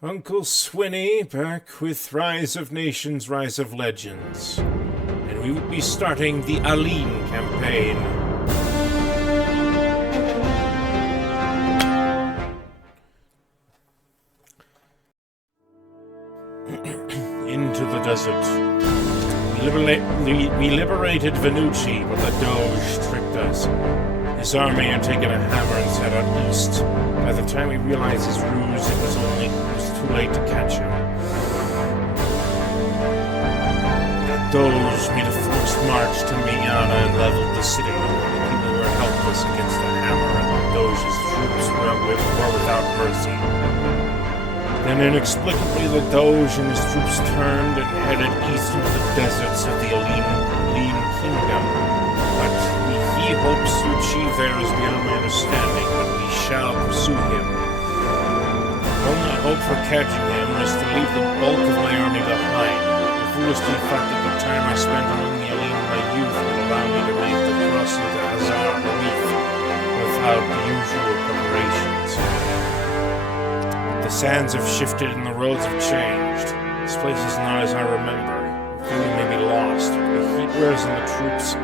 Uncle Swinney back with Rise of Nations, Rise of Legends. And we will be starting the Alin campaign. Into the desert. We liberated Vennuci, but the Doge tricked us. His army had taken a hammer and set out east. By the time we realized his ruse, it was too late to catch him. The Doge made a forced march to Miana and leveled the city. The people were helpless against the hammer, and the Doge's troops were without mercy. Then inexplicably the Doge and his troops turned and headed east into the deserts of the Alin kingdom. What he hopes to achieve there is beyond my understanding, but we shall pursue him. The only hope for catching him is to leave the bulk of my army behind. I foolishly thought that the time I spent among the Alin in my youth would allow me to make the crossing to Hazar without the usual preparations. The sands have shifted and the roads have changed. This place is not as I remember. I feel we may be lost. The heat wears on the troops,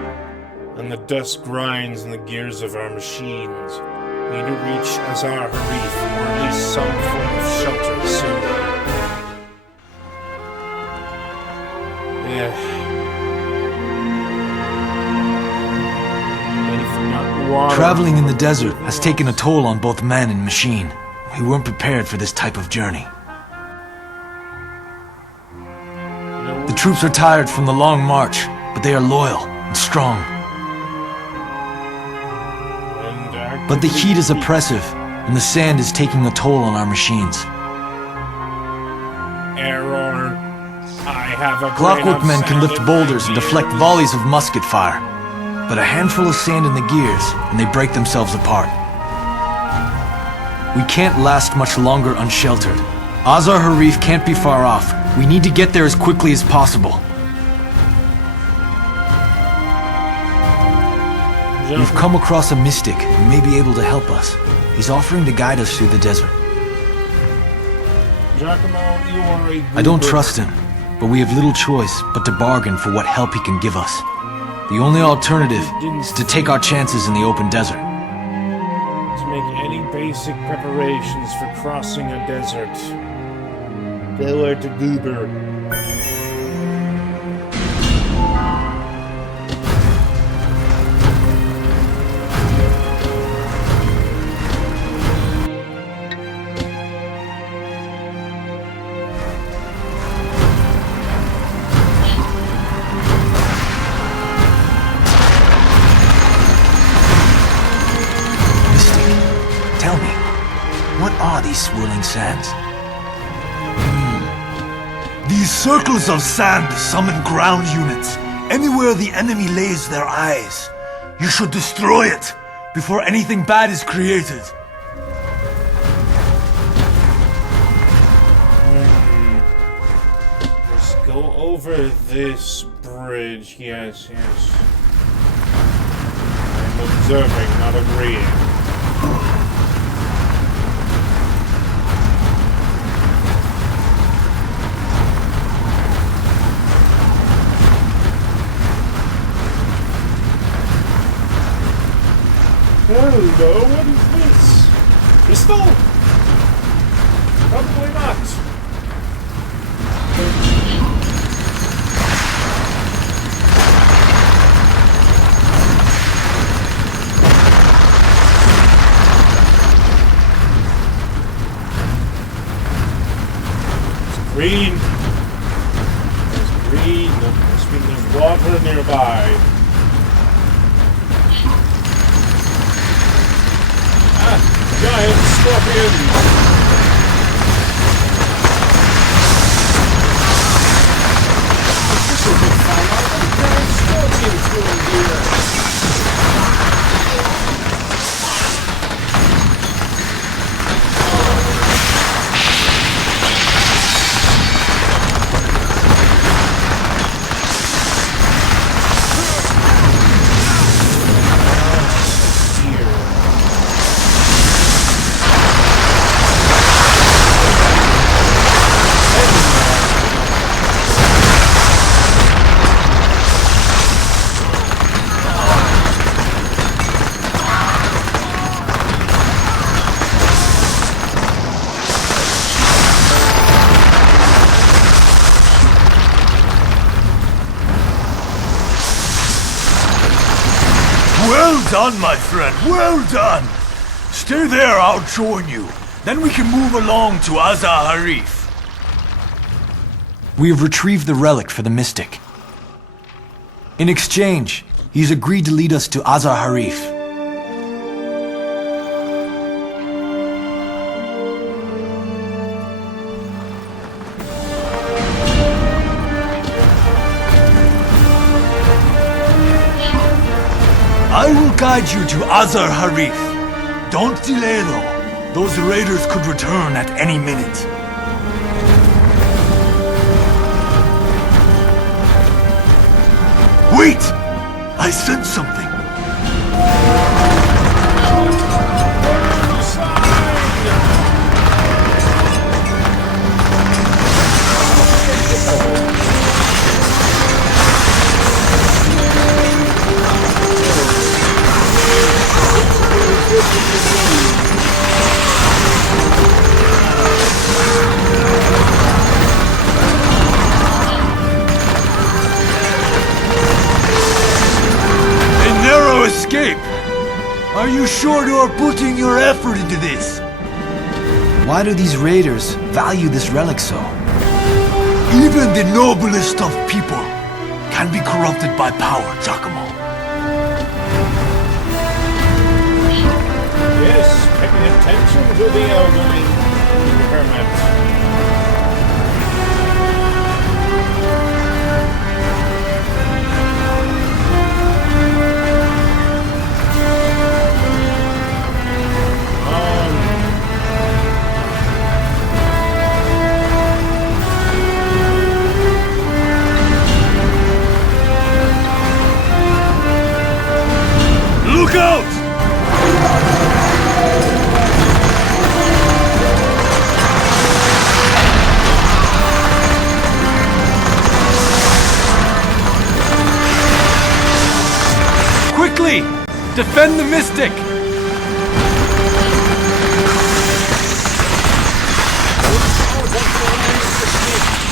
and the dust grinds in the gears of our machines. We need to reach Azar Harif, or at least some form of shelter soon. Traveling in the desert has taken a toll on both man and machine. We weren't prepared for this type of journey. The troops are tired from the long march, but they are loyal and strong. But the heat is oppressive, and the sand is taking a toll on our machines. Error. I have a Clockwork men can lift boulders and deflect volleys of musket fire, but a handful of sand in the gears, and they break themselves apart. We can't last much longer unsheltered. Azar Harif can't be far off. We need to get there as quickly as possible. We've come across a mystic who may be able to help us. He's offering to guide us through the desert. Giacomo, you are a I don't trust him, but we have little choice but to bargain for what help he can give us. The only alternative is to take our chances in the open desert. To make any basic preparations for crossing a desert. Failure to goober. Tell me, what are these swirling sands? These circles of sand summon ground units. Anywhere the enemy lays their eyes, you should destroy it before anything bad is created. Let's go over this bridge. Yes. I'm observing, not agreeing. Hello, what is this? Crystal? Probably not. It's green. It's green. Must mean there's water nearby. Giant scorpions! This will be fun. Giant scorpions going here! done, my friend. Well done. Stay there, I'll join you. Then we can move along to Azar Harif. We have retrieved the relic for the Mystic. In exchange, he's agreed to lead us to Azar Harif. I will guide you to Azar Harif. Don't delay though. Those raiders could return at any minute. Wait! I sense something. Escape! Are you sure you are putting your effort into this? Why do these raiders value this relic so? Even the noblest of people can be corrupted by power, Giacomo. Yes, paying attention to the elderly hermit. Look out! Quickly! Defend the Mystic!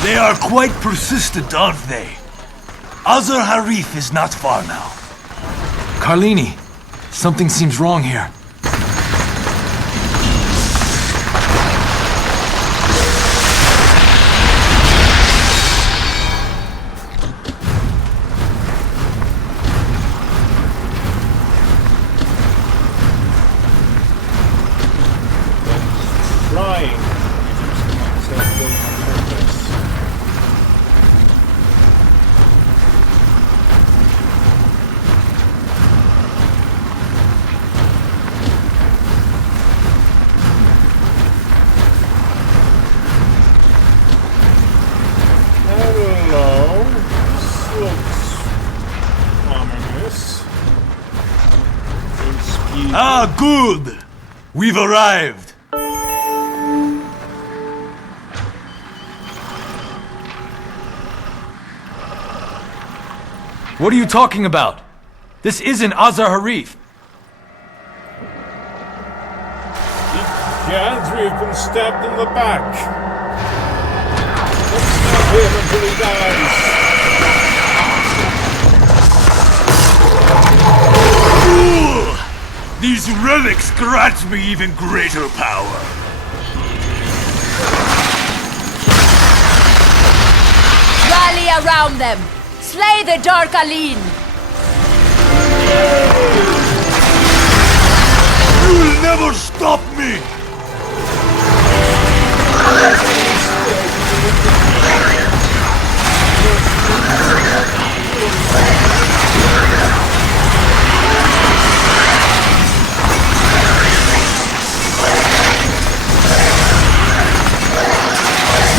They are quite persistent, aren't they? Azar Harif is not far now. Carlini, something seems wrong here. Trying. Ah, good! We've arrived! What are you talking about? This isn't Azar Harif. Gads, we have been stabbed in the back. Let's stab him until he dies. These relics grant me even greater power. Rally around them! Slay the Dark Alin! You'll never stop me!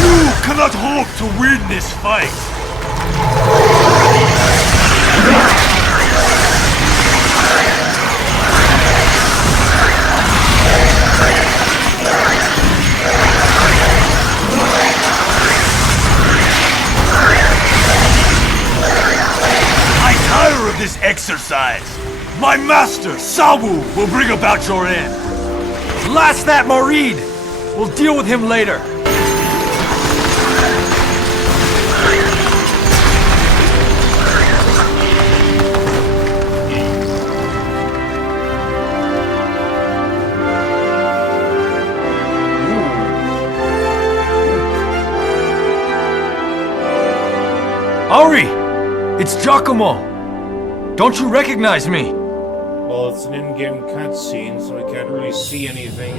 You cannot hope to win this fight! I tire of this exercise! My master, Sawu, will bring about your end! Blast that Marid! We'll deal with him later. Ari! It's Giacomo! Don't you recognize me? Well, it's an in-game cutscene, so I can't really see anything.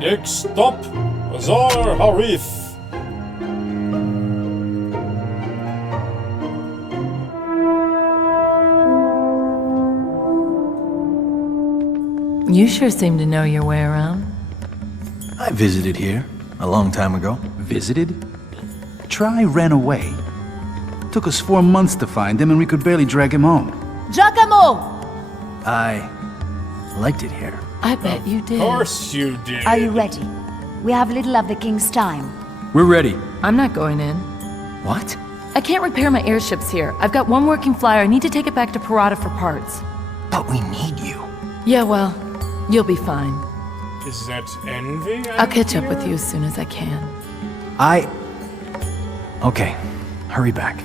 Next stop, Azar Harith. You sure seem to know your way around. I visited here a long time ago. Visited? Try ran away. Took us 4 months to find him and we could barely drag him home. Giacomo! I liked it here. I bet you did. Of course you did. Are you ready? We have little of the king's time. We're ready. I'm not going in. What? I can't repair my airships here. I've got one working flyer. I need to take it back to Parada for parts. But we need you. Yeah, well, you'll be fine. Is that envy? I'll catch up with you as soon as I can. Okay, hurry back.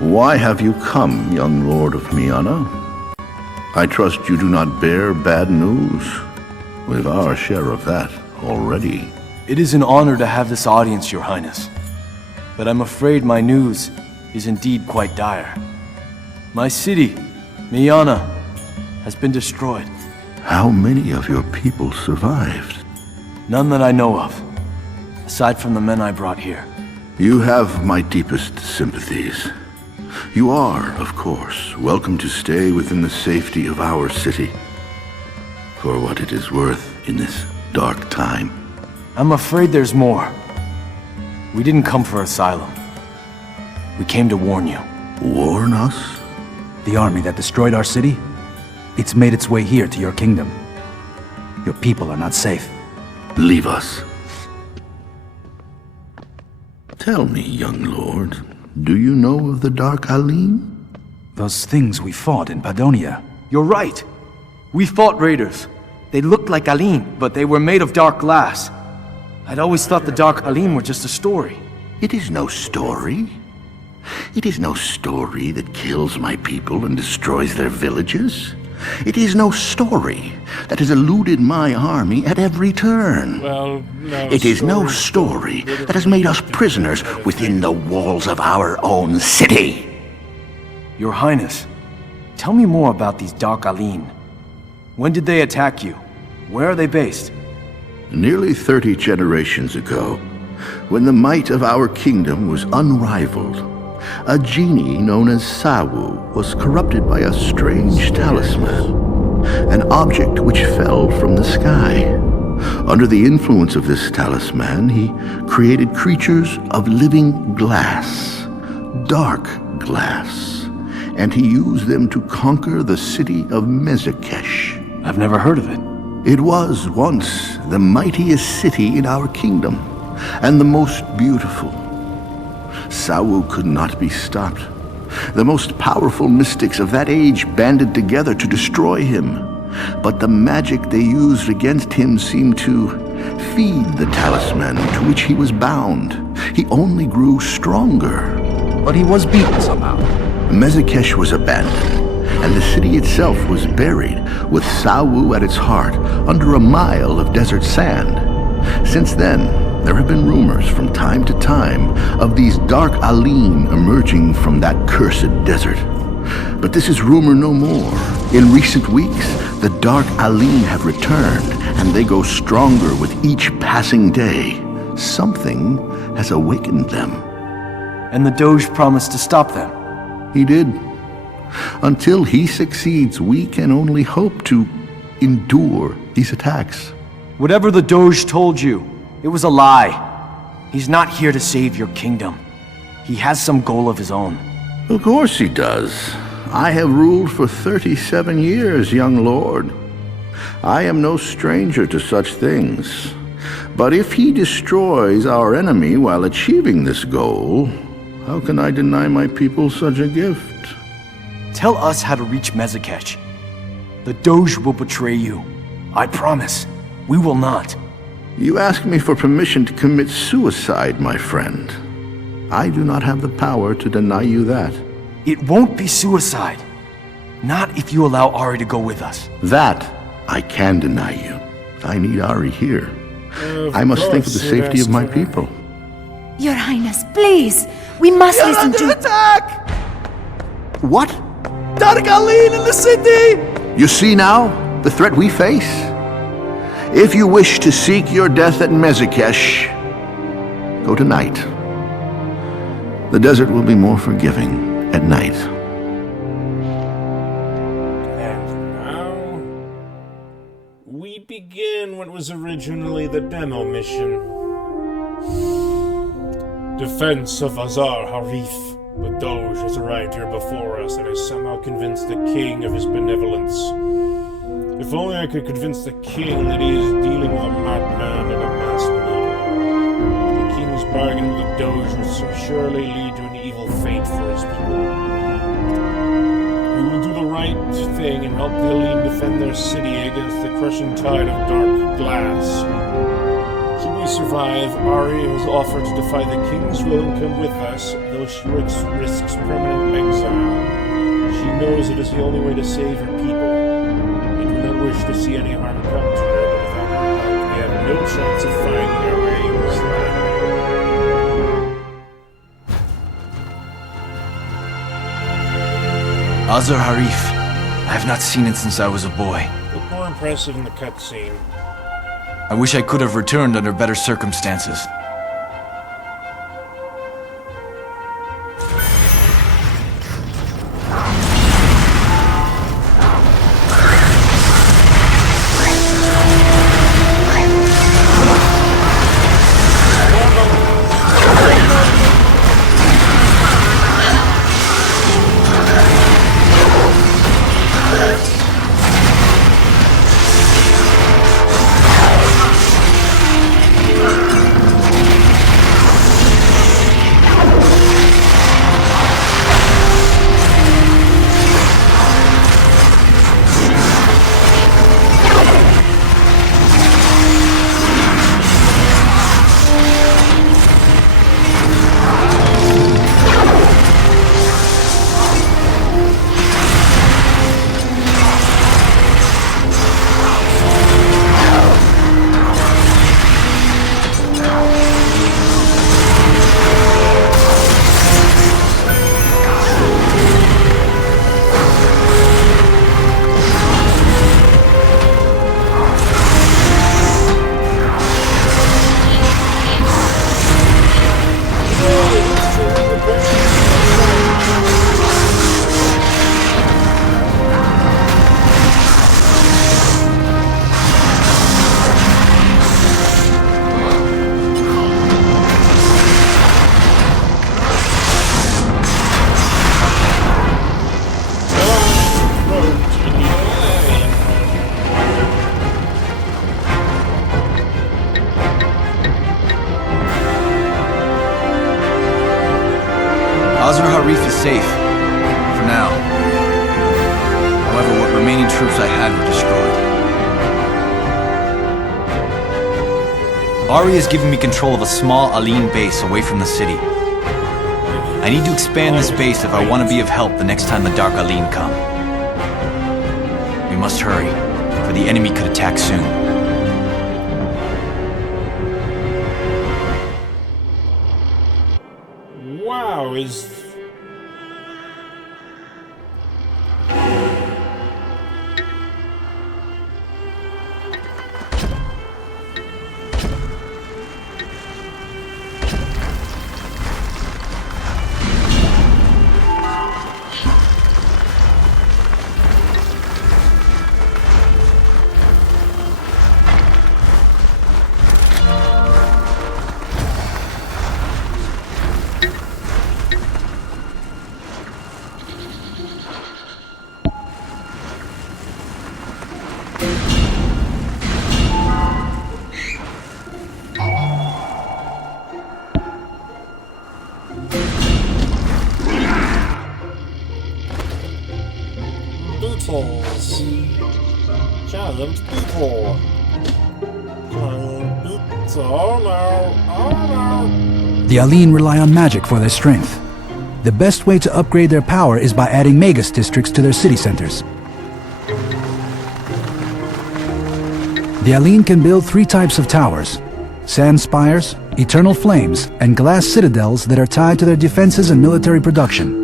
Why have you come, young lord of Miana? I trust you do not bear bad news. We've our share of that already. It is an honor to have this audience, Your Highness. But I'm afraid my news is indeed quite dire. My city, Miana, has been destroyed. How many of your people survived? None that I know of, aside from the men I brought here. You have my deepest sympathies. You are, of course, welcome to stay within the safety of our city. For what it is worth in this dark time. I'm afraid there's more. We didn't come for asylum. We came to warn you. Warn us? The army that destroyed our city? It's made its way here to your kingdom. Your people are not safe. Leave us. Tell me, young lord, do you know of the Dark Alin? Those things we fought in Padonia. You're right. We fought raiders. They looked like Alin, but they were made of dark glass. I'd always thought the Dark Alin were just a story. It is no story. It is no story that kills my people and destroys their villages. It is no story that has eluded my army at every turn. Well, no. It is no story that has made us prisoners within the walls of our own city. Your Highness, tell me more about these Dark Alin. When did they attack you? Where are they based? Nearly 30 generations ago, when the might of our kingdom was unrivaled, a genie known as Sawu was corrupted by a strange talisman, an object which fell from the sky. Under the influence of this talisman, he created creatures of living glass, dark glass, and he used them to conquer the city of Mezakesh. I've never heard of it. It was once the mightiest city in our kingdom, and the most beautiful. Sawu could not be stopped. The most powerful mystics of that age banded together to destroy him. But the magic they used against him seemed to feed the talisman to which he was bound. He only grew stronger. But he was beaten somehow. Mezakesh was abandoned, and the city itself was buried, with Sawu at its heart, under a mile of desert sand. Since then, there have been rumors from time to time of these Dark Alin emerging from that cursed desert. But this is rumor no more. In recent weeks, the Dark Alin have returned, and they go stronger with each passing day. Something has awakened them. And the Doge promised to stop them. He did. Until he succeeds, we can only hope to endure these attacks. Whatever the Doge told you, it was a lie. He's not here to save your kingdom. He has some goal of his own. Of course he does. I have ruled for 37 years, young lord. I am no stranger to such things. But if he destroys our enemy while achieving this goal, how can I deny my people such a gift? Tell us how to reach Mezikesh. The Doge will betray you. I promise. We will not. You ask me for permission to commit suicide, my friend. I do not have the power to deny you that. It won't be suicide. Not if you allow Ari to go with us. That I can deny you. I need Ari here. I must think of the safety of my people. Your Highness, please! We must listen to... attack! What? Dark Alin in the city! You see now the threat we face? If you wish to seek your death at Mezikesh, go tonight. The desert will be more forgiving at night. And now, we begin what was originally the demo mission. Defense of Azar Harif. The Doge has arrived here before us and has somehow convinced the king of his benevolence. If only I could convince the king that he is dealing with a madman and a mass murderer. The king's bargain with the Doge will so surely lead to an evil fate for his people. We will do the right thing and help the Alin defend their city against the crushing tide of dark glass. Should we survive, Ari has offered to defy the king's will and come with us, though she risks permanent exile. She knows it is the only way to save her people. We do not wish to see any harm come to her, but without her help, we have no chance of finding our way in this land. Azar Harif. I have not seen it since I was a boy. Look more impressive in the cutscene. I wish I could have returned under better circumstances. Azar Harif is safe. For now. However, what remaining troops I had were destroyed. Ari has given me control of a small Alin base away from the city. I need to expand this base if I want to be of help the next time the Dark Alin come. We must hurry, for the enemy could attack soon. Wow, is... Giant beetle. Giant beetle. Oh no. Oh no. The Alin rely on magic for their strength. The best way to upgrade their power is by adding Magus districts to their city centers. The Alin can build 3 types of towers: sand spires, eternal flames, and glass citadels that are tied to their defenses and military production.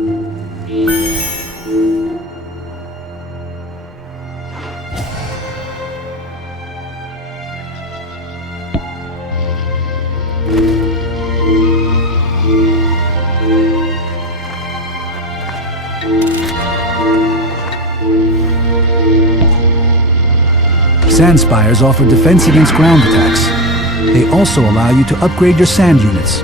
Sand spires offer defense against ground attacks. They also allow you to upgrade your sand units.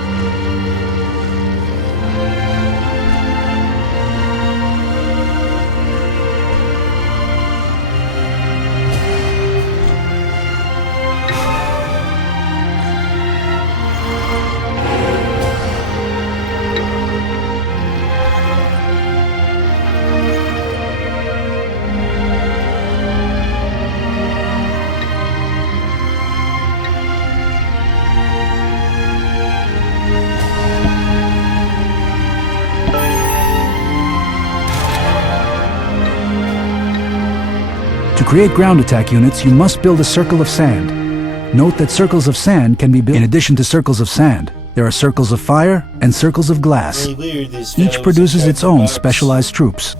To create ground attack units, you must build a circle of sand. Note that circles of sand can be built in addition to circles of sand. There are circles of fire and circles of glass. Really weird, this Each fellow's produces its own box. specialized troops.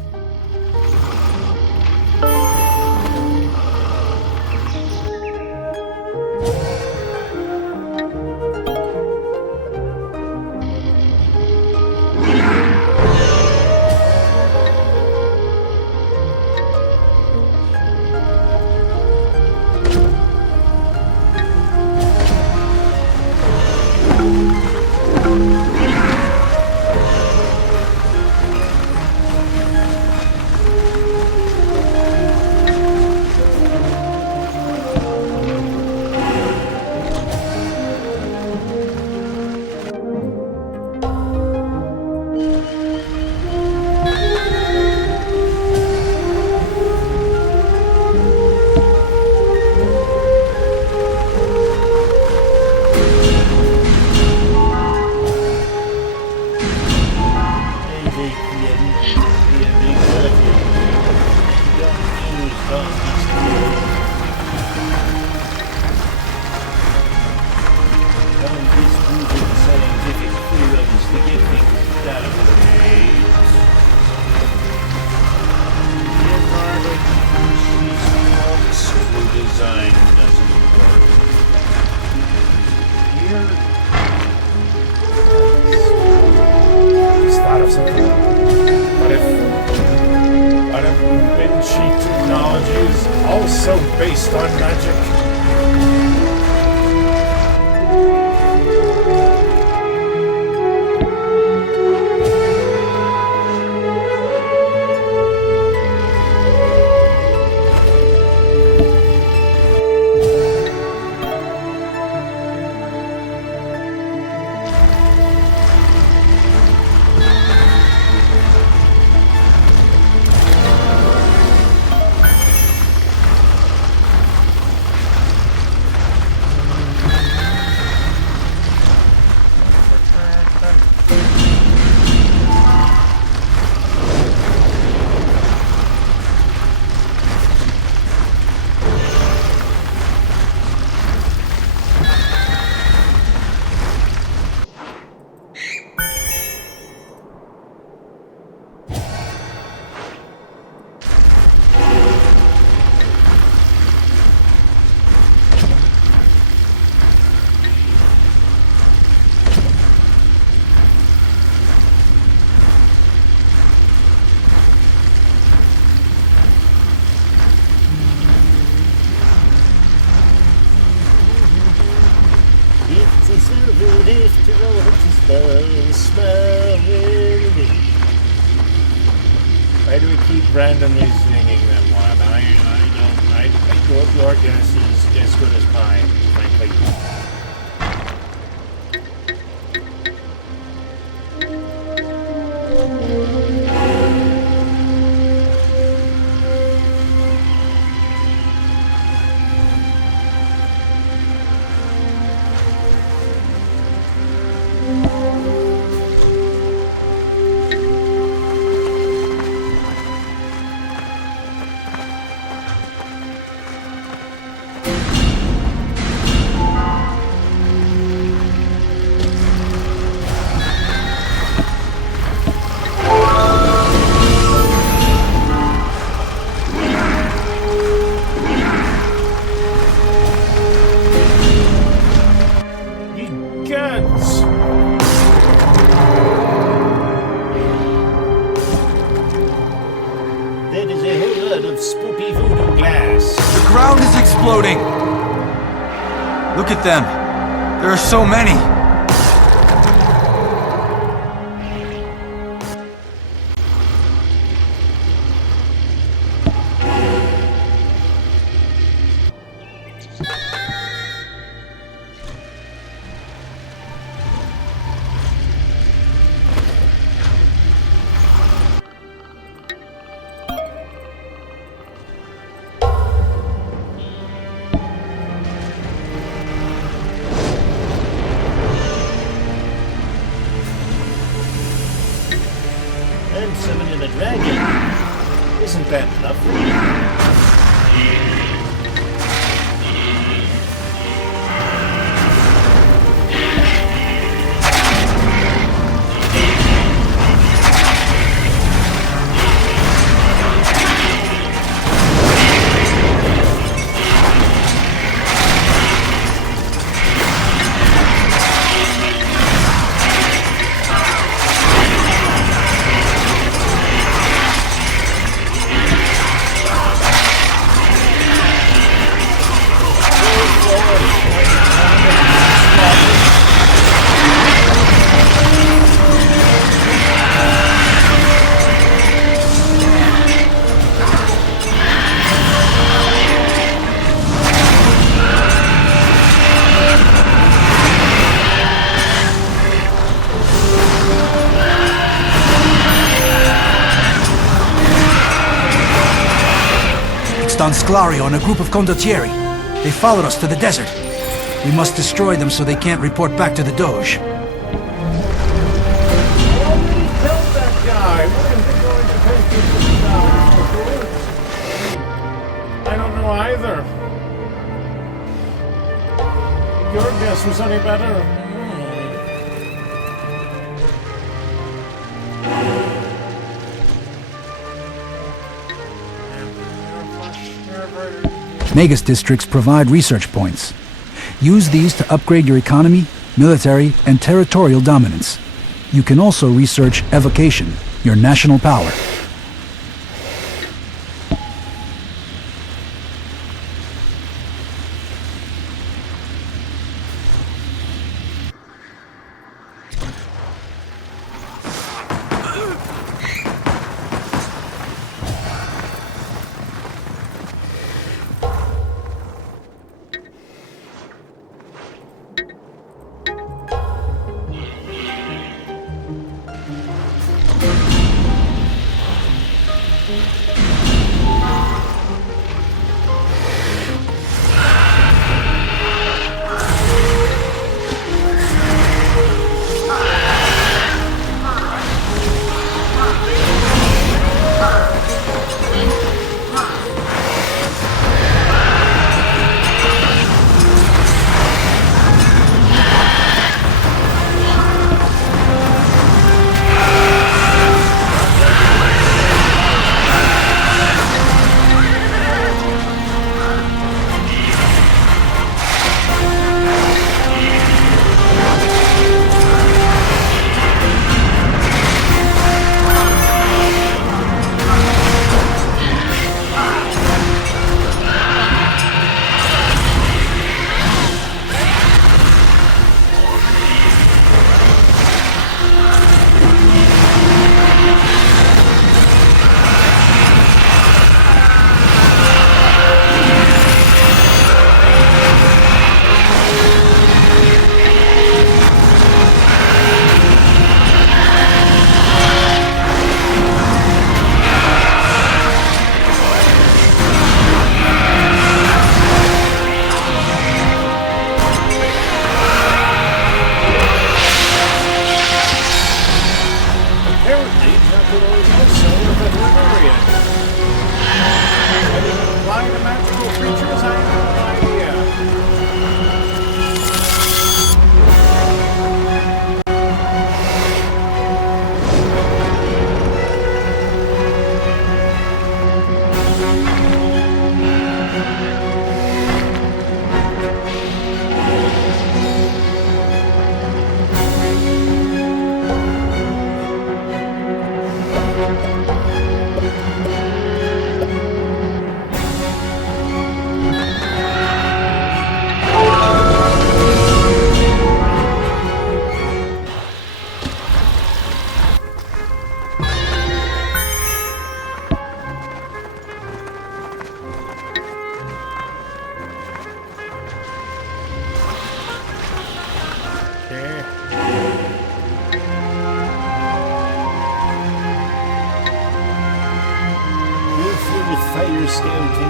Vennuci technology is also based on magic. Why do we keep randomly singing them one? I thought your guess is as good as mine, frankly. ground is exploding! Look at them. There are so many. And summoning a dragon. Isn't that lovely? Don Sclario and a group of condottieri. They followed us to the desert. We must destroy them so they can't report back to the Doge. Already killed that guy. What is he going to take you now? I don't know either. Your guess was any better? Negus districts provide research points. Use these to upgrade your economy, military, and territorial dominance. You can also research evocation, your national power.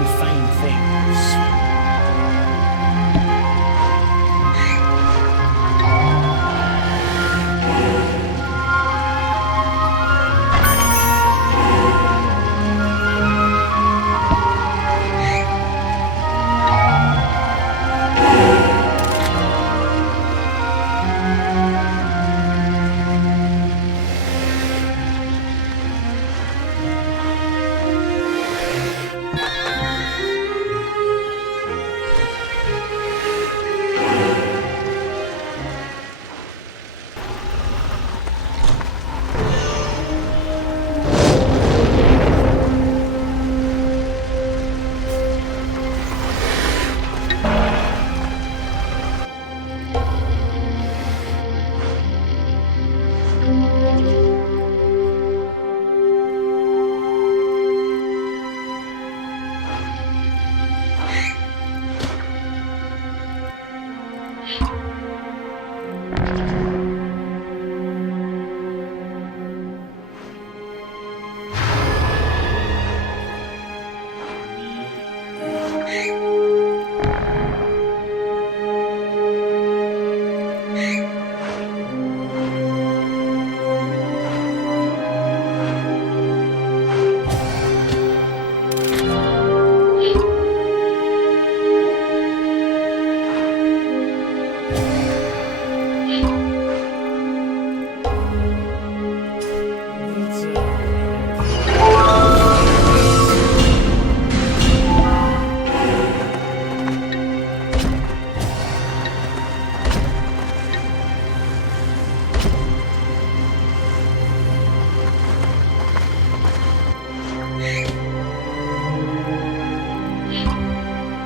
find fine things.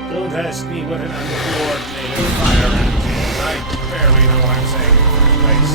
Don't ask me what an uncoordinated fire engine is. I barely know what I'm saying in the first place.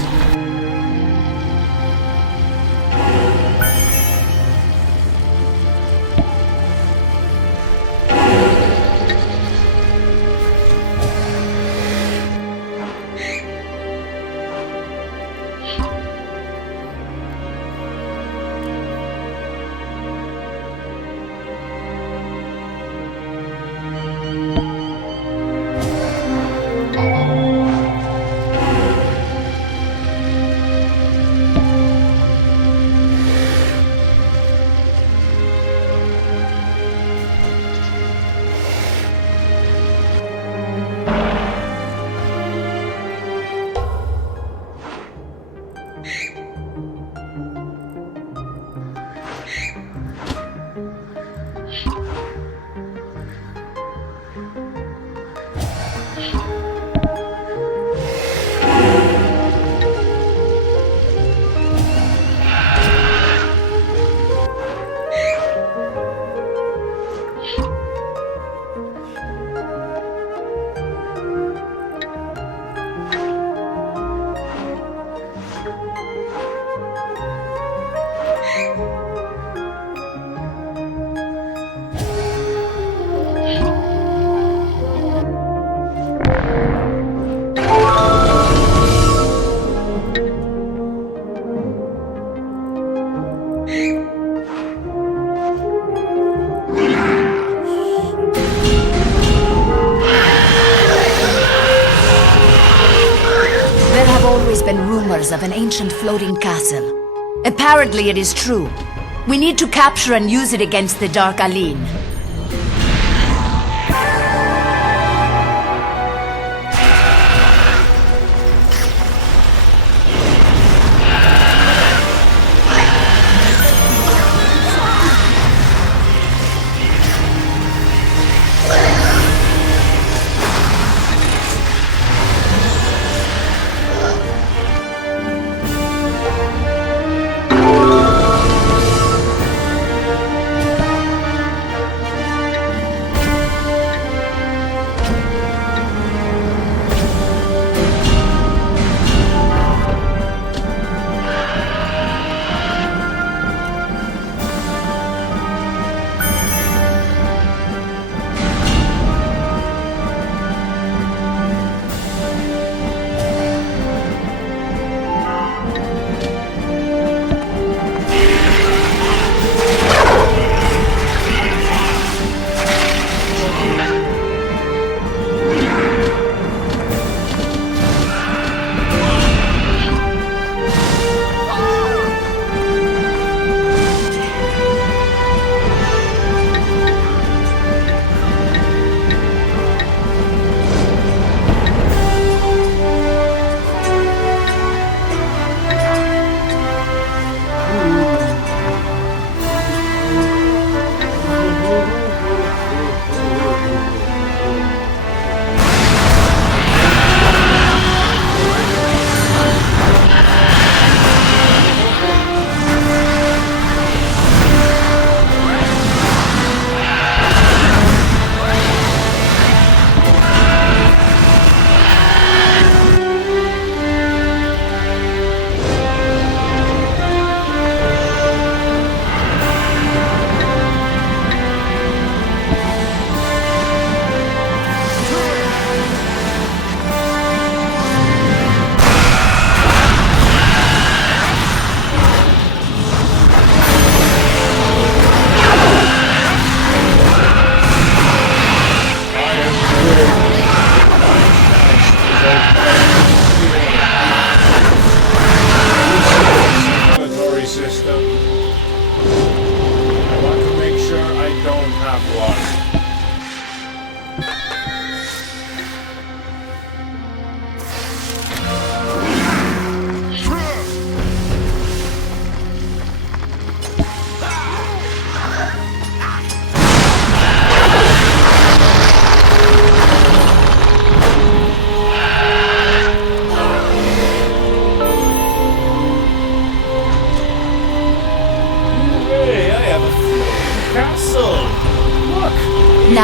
Of an ancient floating castle. Apparently it is true. We need to capture and use it against the Dark Alin.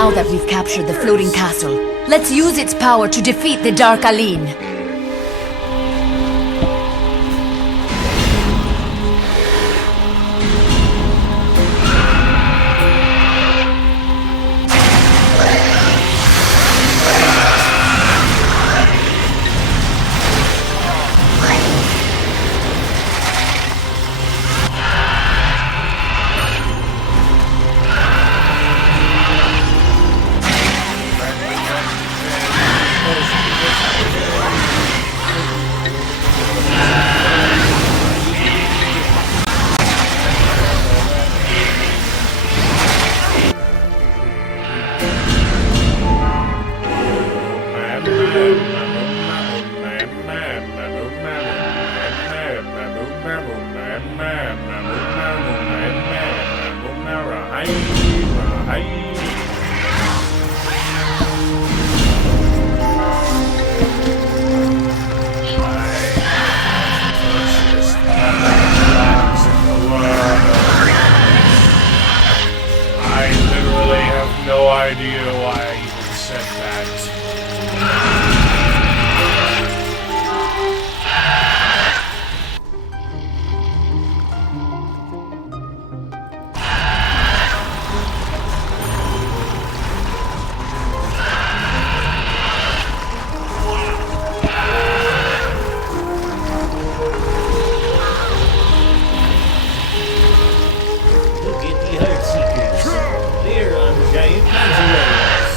Now that we've captured the floating castle, let's use its power to defeat the Dark Alin. No idea why I even said that. Look at the Heartseekers. They're on giant mozzarellas.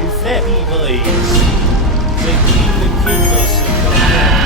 Your flappy boys. They keep the kids also come down.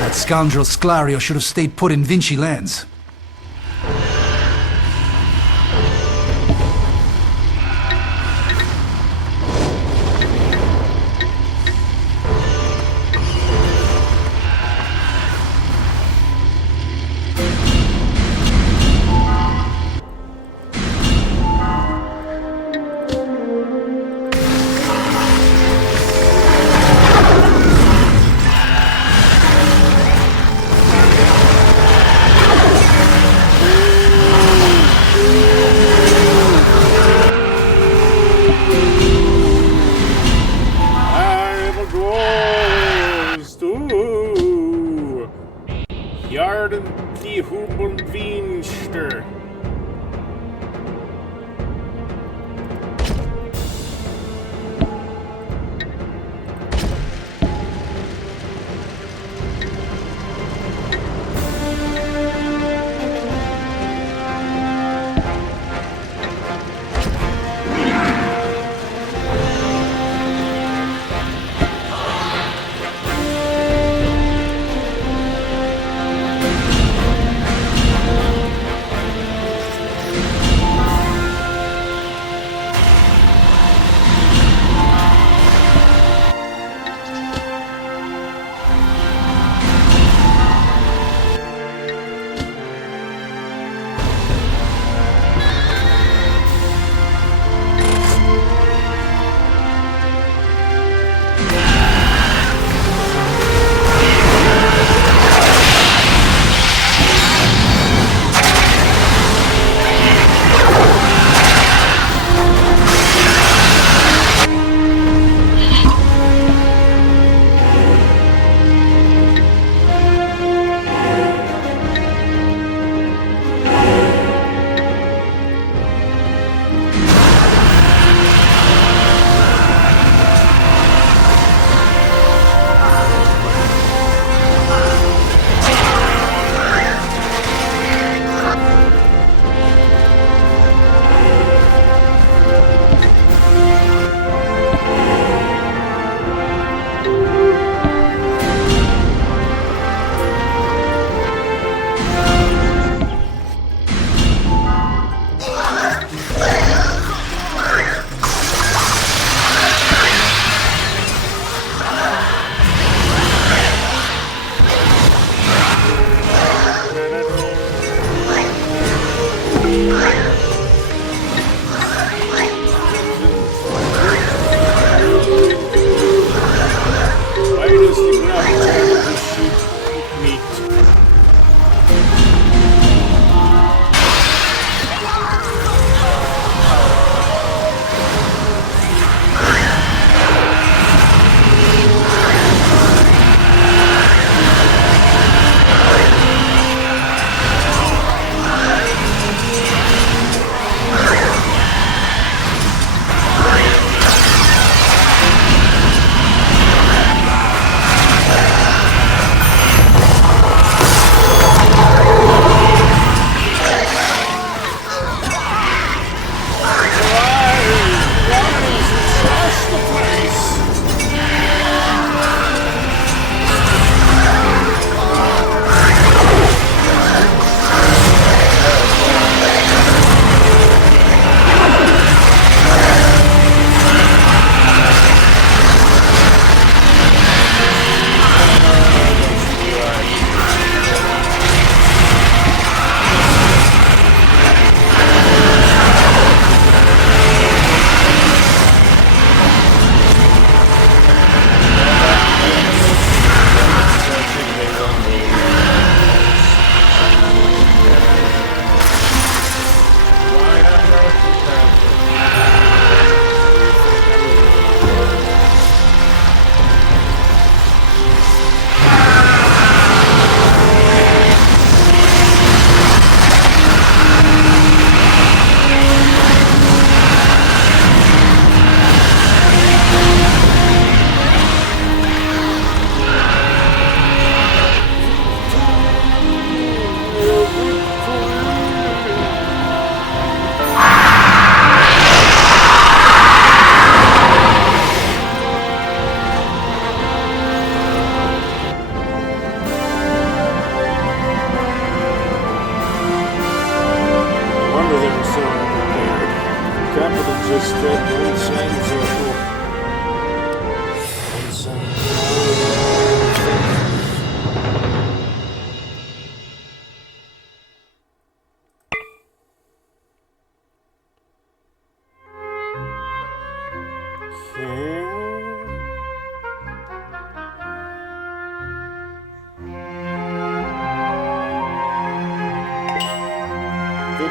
That scoundrel Sclario should have stayed put in Vinci lands. Pardon die humble Wienster.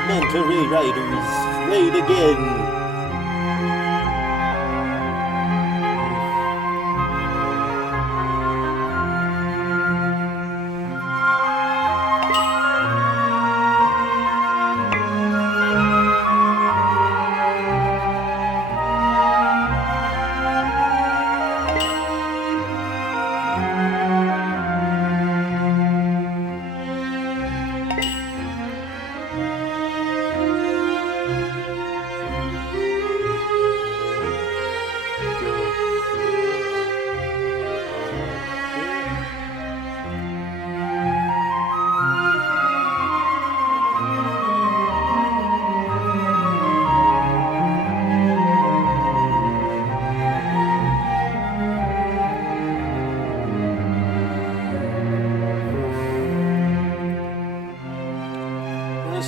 Mentory Riders, raid again!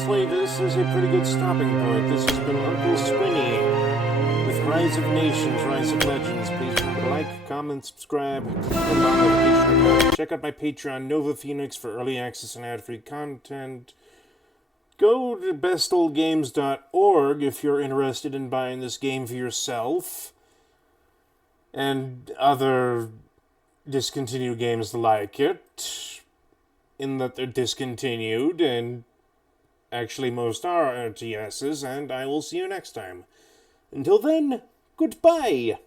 hopefully this is a pretty good stopping point. This has been Uncle Swinney with Rise of Nations, Rise of Legends. Please remember to like, comment, subscribe, click on the notification bell. Check out my Patreon, Nova Phoenix, for early access and ad-free content. Go to bestoldgames.org if you're interested in buying this game for yourself and other discontinued games like it, in that they're discontinued, and actually most are RTSs, and I will see you next time. Until then, goodbye!